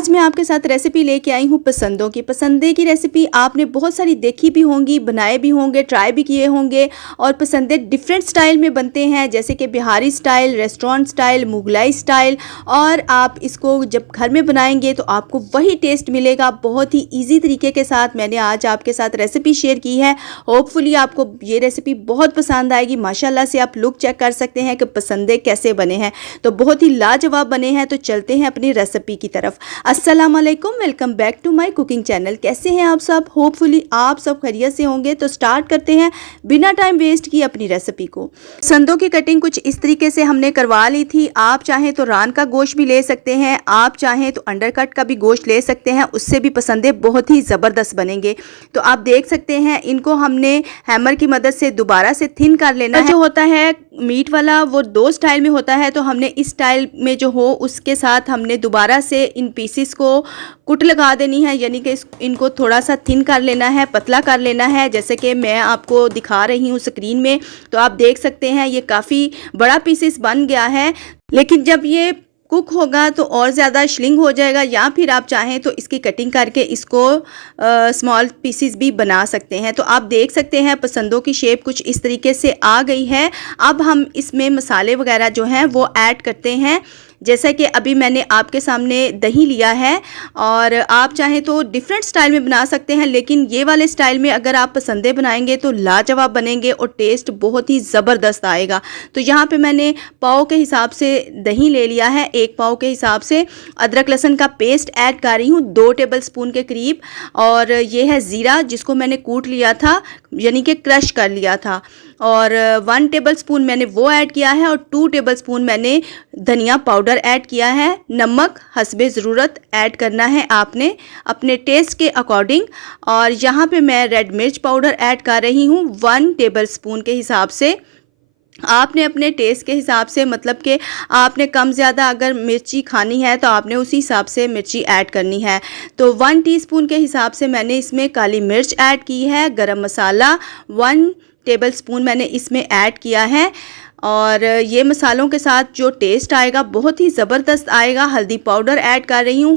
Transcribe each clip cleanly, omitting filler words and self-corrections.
आज मैं आपके साथ रेसिपी लेके आई हूँ पसंदों की। पसंदे की रेसिपी आपने बहुत सारी देखी भी होंगी, बनाए भी होंगे, ट्राई भी किए होंगे। और पसंदे डिफरेंट स्टाइल में बनते हैं, जैसे कि Bihari style, restaurant style, Mughlai style. और आप इसको जब घर में बनाएंगे तो आपको वही टेस्ट मिलेगा। बहुत ही ईजी तरीके के साथ मैंने आज आपके साथ रेसिपी शेयर की है। होपफुली आपको ये रेसिपी बहुत पसंद आएगी। माशाल्लाह से आप लुक चेक कर सकते हैं कि पसंदे कैसे बने हैं, तो बहुत ही लाजवाब बने हैं। तो चलते हैं अपनी रेसिपी की तरफ। अस्सलाम वालेकुम, welcome back to my cooking channel. कैसे हैं आप सब? होपफुली आप सब खैरियत से होंगे। तो स्टार्ट करते हैं बिना टाइम वेस्ट किए अपनी रेसिपी को। पसंदों की कटिंग कुछ इस तरीके से हमने करवा ली थी। आप चाहें तो रान का गोश्त भी ले सकते हैं, आप चाहें तो अंडरकट का भी गोश्त ले सकते हैं, उससे भी पसंदे बहुत ही ज़बरदस्त बनेंगे। तो आप देख सकते हैं इनको हमने हैमर की मदद से दोबारा से थिन कर लेना है। जो होता है मीट वाला वो दो स्टाइल में होता है, तो हमने इस स्टाइल में जो हो उसके साथ हमने दोबारा से इन पीसेस को कुट लगा देनी है, यानी कि इनको थोड़ा सा थिन कर लेना है, पतला कर लेना है, जैसे कि मैं आपको दिखा रही हूँ स्क्रीन में। तो आप देख सकते हैं ये काफ़ी बड़ा पीसेस बन गया है, लेकिन जब ये कुक होगा तो और ज़्यादा श्लिंग हो जाएगा। या फिर आप चाहें तो इसकी कटिंग करके इसको स्मॉल पीसेस भी बना सकते हैं। तो आप देख सकते हैं पसंदों की शेप कुछ इस तरीके से आ गई है। अब हम इसमें मसाले वगैरह जो हैं वो ऐड करते हैं। जैसा कि अभी मैंने आपके सामने दही लिया है, और आप चाहें तो डिफरेंट स्टाइल में बना सकते हैं, लेकिन ये वाले स्टाइल में अगर आप पसंदे बनाएंगे तो लाजवाब बनेंगे और टेस्ट बहुत ही ज़बरदस्त आएगा। तो यहाँ पे मैंने पाव के हिसाब से दही ले लिया है, एक पाव के हिसाब से अदरक लहसुन का पेस्ट ऐड कर रही हूँ 2 टेबल स्पून के करीब। और ये है ज़ीरा जिसको मैंने कूट लिया था, यानी कि क्रश कर लिया था, और 1 टेबल स्पून मैंने वो ऐड किया है, और 2 टेबल स्पून मैंने धनिया पाउडर ऐड किया है। नमक हस्बे ज़रूरत ऐड करना है आपने अपने टेस्ट के अकॉर्डिंग। और यहाँ पे मैं रेड मिर्च पाउडर ऐड कर रही हूँ 1 टेबल स्पून के हिसाब से। आपने अपने टेस्ट के हिसाब से, मतलब कि आपने कम ज़्यादा अगर मिर्ची खानी है तो आपने उसी हिसाब से मिर्ची ऐड करनी है। तो 1 टीस्पून के हिसाब से मैंने इसमें काली मिर्च ऐड की है। गरम मसाला 1 टेबल स्पून मैंने इसमें ऐड किया है, और ये मसालों के साथ जो टेस्ट आएगा बहुत ही ज़बरदस्त आएगा। हल्दी पाउडर ऐड कर रही हूँ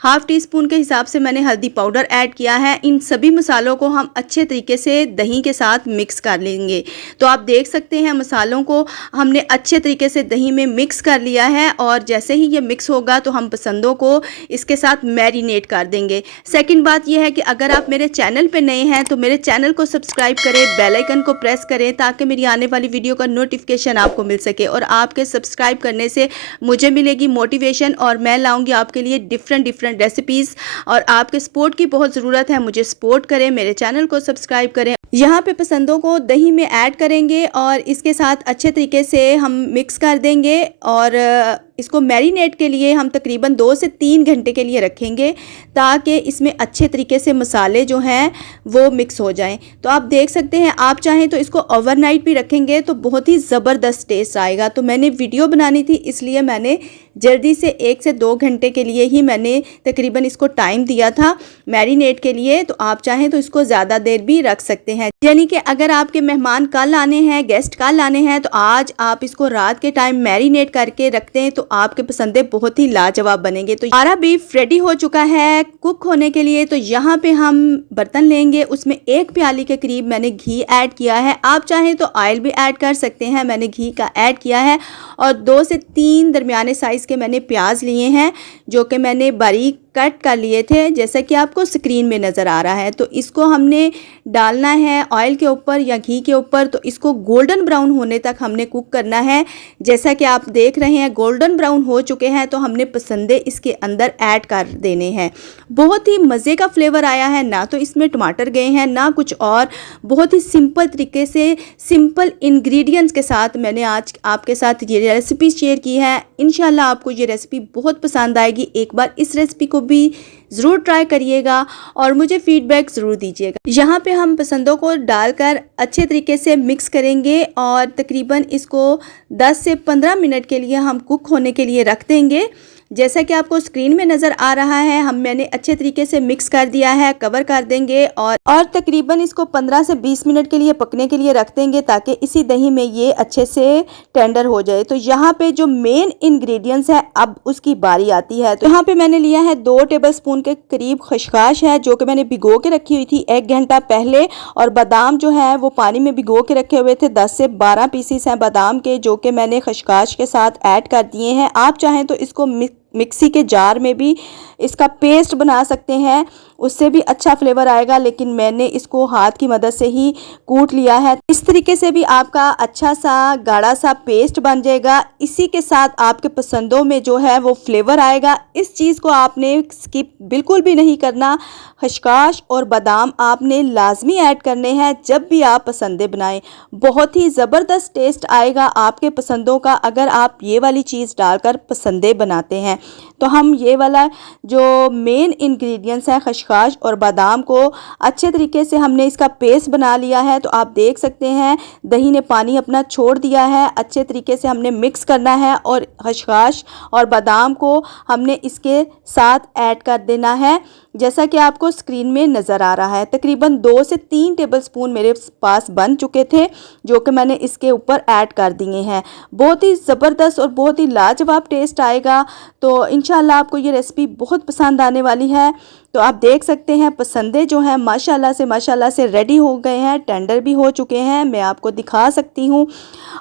हाफ़ टी स्पून के हिसाब से मैंने हल्दी पाउडर ऐड किया है। इन सभी मसालों को हम अच्छे तरीके से दही के साथ मिक्स कर लेंगे। तो आप देख सकते हैं मसालों को हमने अच्छे तरीके से दही में मिक्स कर लिया है, और जैसे ही ये मिक्स होगा तो हम पसंदों को इसके साथ मैरिनेट कर देंगे। सेकंड बात यह है कि अगर आप मेरे चैनल पे नए हैं तो मेरे चैनल को सब्सक्राइब करें, बेल आइकन को प्रेस करें, ताकि मेरी आने वाली वीडियो का नोटिफिकेशन आपको मिल सके। और आपके सब्सक्राइब करने से मुझे मिलेगी मोटिवेशन, और मैं लाऊंगी आपके लिए डिफरेंट रेसिपीज़। और आपके सपोर्ट की बहुत ज़रूरत है, मुझे सपोर्ट करें, मेरे चैनल को सब्सक्राइब करें। यहाँ पे पसंदों को दही में ऐड करेंगे और इसके साथ अच्छे तरीके से हम मिक्स कर देंगे, और इसको मैरिनेट के लिए हम तकरीबन 2 से 3 घंटे के लिए रखेंगे, ताकि इसमें अच्छे तरीके से मसाले जो हैं वो मिक्स हो जाएं। तो आप देख सकते हैं, आप चाहें तो इसको ओवरनाइट भी रखेंगे तो बहुत ही ज़बरदस्त टेस्ट आएगा। तो मैंने वीडियो बनानी थी, इसलिए मैंने जल्दी से 1 से 2 घंटे के लिए ही मैंने तकरीबन इसको टाइम दिया था मैरिनेट के लिए। तो आप चाहें तो इसको ज़्यादा देर भी रख सकते हैं, यानी कि अगर आपके मेहमान कल आने हैं, गेस्ट कल आने हैं, तो आज आप इसको रात के टाइम मैरिनेट करके रखते हैं तो आपके पसंदे बहुत ही लाजवाब बनेंगे। तो हमारा बीफ रेडी हो चुका है कुक होने के लिए। तो यहाँ पे हम बर्तन लेंगे, उसमें 1 प्याली के करीब मैंने घी ऐड किया है। आप चाहें तो ऑयल भी ऐड कर सकते हैं, मैंने घी का ऐड किया है। और 2 से 3 दरमियाने साइज़ के मैंने प्याज लिए हैं, जो कि मैंने बारीक कट कर लिए थे, जैसा कि आपको स्क्रीन में नज़र आ रहा है। तो इसको हमने डालना है ऑयल के ऊपर या घी के ऊपर। तो इसको गोल्डन ब्राउन होने तक हमने कुक करना है। जैसा कि आप देख रहे हैं गोल्डन ब्राउन हो चुके हैं, तो हमने पसंदे इसके अंदर ऐड कर देने हैं। बहुत ही मज़े का फ्लेवर आया है, ना तो इसमें टमाटर गए हैं ना कुछ और। बहुत ही सिंपल तरीके से सिंपल इंग्रेडिएंट्स के साथ मैंने आज आपके साथ ये रेसिपी शेयर की है। इंशाल्लाह आपको ये रेसिपी बहुत पसंद आएगी। एक बार इस रेसिपी को भी ज़रूर ट्राई करिएगा और मुझे फीडबैक ज़रूर दीजिएगा। यहाँ पे हम पसंदों को डालकर अच्छे तरीके से मिक्स करेंगे, और तकरीबन इसको 10 से 15 मिनट के लिए हम कुक होने के लिए रख देंगे। जैसा कि आपको स्क्रीन में नज़र आ रहा है, मैंने अच्छे तरीके से मिक्स कर दिया है, कवर कर देंगे और तकरीबन इसको 15 से 20 मिनट के लिए पकने के लिए रख देंगे ताकि इसी दही में ये अच्छे से टेंडर हो जाए। तो यहाँ पे जो मेन इंग्रेडिएंट्स है अब उसकी बारी आती है। तो यहाँ पे मैंने लिया है 2 टेबलस्पून के करीब खसखस है जो कि मैंने भिगो के रखी हुई थी 1 घंटा पहले, और बादाम जो है वो पानी में भिगो के रखे हुए थे। 10 से 12 पीसीस हैं बादाम के जो कि मैंने खसखस के साथ ऐड कर दिए हैं। आप चाहें तो इसको मिक्सी के जार में भी इसका पेस्ट बना सकते हैं, उससे भी अच्छा फ्लेवर आएगा, लेकिन मैंने इसको हाथ की मदद से ही कूट लिया है। इस तरीके से भी आपका अच्छा सा गाढ़ा सा पेस्ट बन जाएगा। इसी के साथ आपके पसंदों में जो है वो फ्लेवर आएगा। इस चीज़ को आपने स्किप बिल्कुल भी नहीं करना। खसखस और बादाम आपने लाजमी ऐड करने हैं जब भी आप पसंदें बनाएं। बहुत ही ज़बरदस्त टेस्ट आएगा आपके पसंदों का अगर आप ये वाली चीज़ डालकर पसंदें बनाते हैं। तो हम ये वाला जो मेन इंग्रेडिएंट्स हैं खसखस और बादाम को अच्छे तरीके से हमने इसका पेस्ट बना लिया है। तो आप देख सकते हैं दही ने पानी अपना छोड़ दिया है। अच्छे तरीके से हमने मिक्स करना है और खसखस और बादाम को हमने इसके साथ ऐड कर देना है जैसा कि आपको स्क्रीन में नज़र आ रहा है। तकरीबन 2 से 3 टेबलस्पून मेरे पास बन चुके थे जो कि मैंने इसके ऊपर ऐड कर दिए हैं। बहुत ही ज़बरदस्त और बहुत ही लाजवाब टेस्ट आएगा। तो इंशाल्लाह आपको ये रेसिपी बहुत पसंद आने वाली है। तो आप देख सकते हैं पसंदें जो हैं माशाल्लाह से रेडी हो गए हैं, टेंडर भी हो चुके हैं। मैं आपको दिखा सकती हूँ।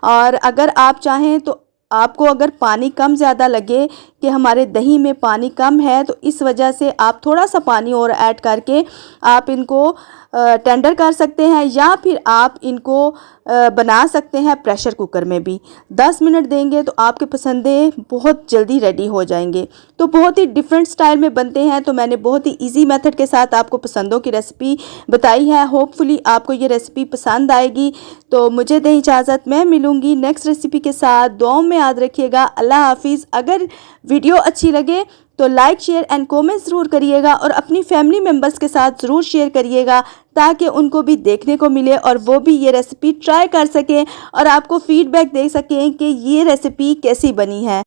और अगर आप चाहें तो आपको अगर पानी कम ज़्यादा लगे कि हमारे दही में पानी कम है तो इस वजह से आप थोड़ा सा पानी और ऐड करके आप इनको टेंडर कर सकते हैं, या फिर आप इनको बना सकते हैं प्रेशर कुकर में भी। 10 मिनट देंगे तो आपके पसंदें बहुत जल्दी रेडी हो जाएंगे। तो बहुत ही डिफरेंट स्टाइल में बनते हैं। तो मैंने बहुत ही इजी मेथड के साथ आपको पसंदों की रेसिपी बताई है। होपफुली आपको ये रेसिपी पसंद आएगी। तो मुझे दें इजाज़त, मैं मिलूँगी नेक्स्ट रेसिपी के साथ। दुआओं में याद रखिएगा। अल्लाह हाफिज़। अगर वीडियो अच्छी लगे तो लाइक शेयर एंड कमेंट ज़रूर करिएगा और अपनी फैमिली मेम्बर्स के साथ ज़रूर शेयर करिएगा ताकि उनको भी देखने को मिले और वो भी ये रेसिपी ट्राई कर सकें और आपको फीडबैक दे सकें कि ये रेसिपी कैसी बनी है।